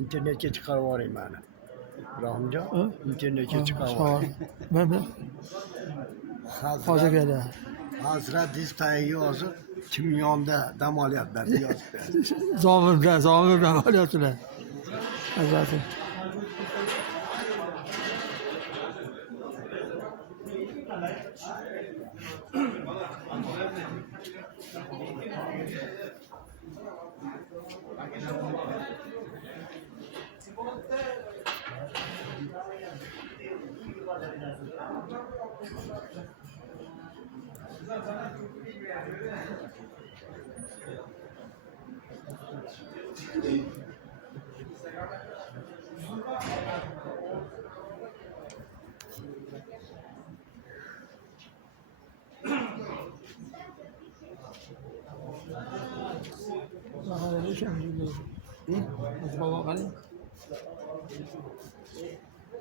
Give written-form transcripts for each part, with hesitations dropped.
internetga chiqarib yuboring mani. Ibrohimjon, internetga chiqarib Sağ ol. yuboring. Ben hozir keldi. Hazratingiz tagiga yozib, kim yonda dam olyapti deb yozibdi. Zomirdan olyaptilar. Hazratim.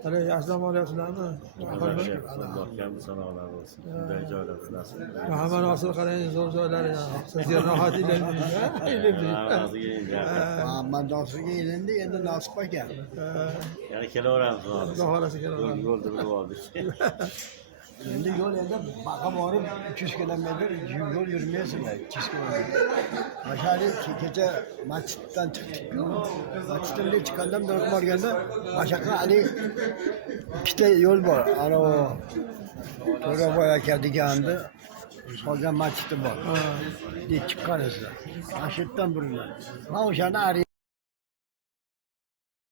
Hadi yaşlam olyapsizlarmi? Sanolar olsun. Bunday joylarda nasib qilsin. Muhammad Nosir qarang, zo'r joylari. Sizga rohat ilindik. Muhammad Nosirga ilindi, endi Nosib aka. Yana kelaveramiz hozir. Xudo xolasa kelaveramiz. Yo'lda bilib oldik. Endi yo'l endi baqa borib 300 kilometr yo'l yurmaysizlar, 200 kilometr. Mashali kecha masjiddan chiqdik. Masjiddan chiqqandan deb borganda mashaqa ali ikkita yo'l bor. Ana o To'raboy aka degandi. Qolgan masjidi bor. Chiqqansizlar. Masjiddan buriladi. Men o'shani